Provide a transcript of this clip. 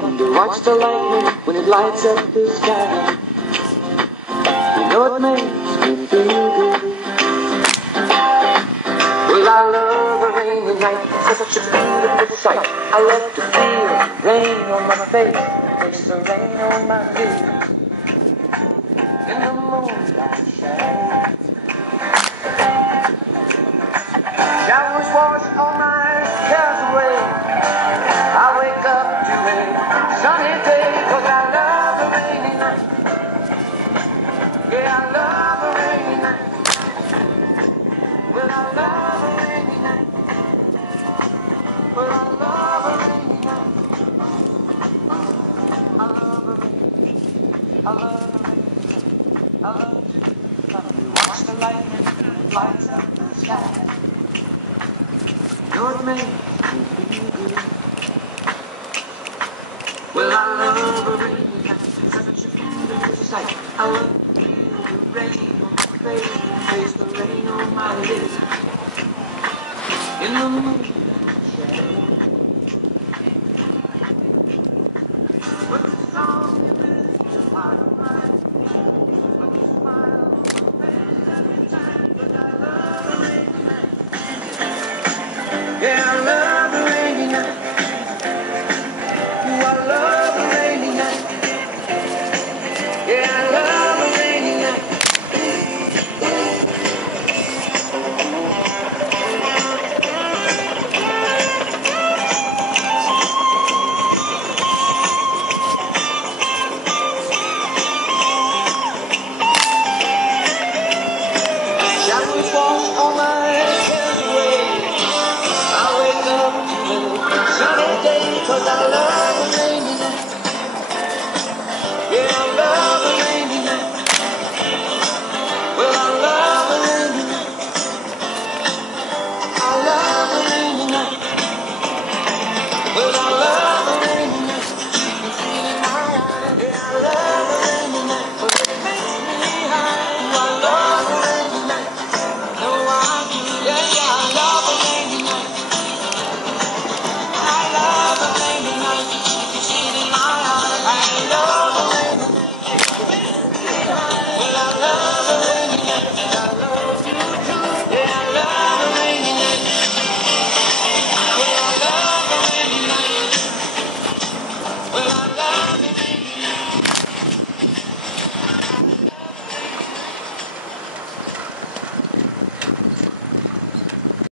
thunder, watch the lightning when it lights up the sky. You know it makes me feel good. Well, I love a rainy night, such a beautiful sight. I love to feel rain on my face, taste the rain on my lips. In the moonlight shine, showers wash all my cares away. I wake up to a sunny day, 'cause I love a rainy night. Yeah, I love a rainy night. Well, I love a rainy night. Well, I love a rainy night. I love a rainy night. I love a rainy night. I love to watch the lightning lights up the sky. Know it makes me feel good. Well, I love a rainy night, such a beautiful sight. I love to feel the rain on my face, taste the rain on my lips. In the moonlight shadow, with the song you miss, the heart of mine, with the smile on my face every time. 'Cause I love a rainy night. Yeah, I love a rainy night. I love a rainy night. Yeah, I love a rainy night. Showers wash all my cares away. I wake up to a sunny day, 'cause I love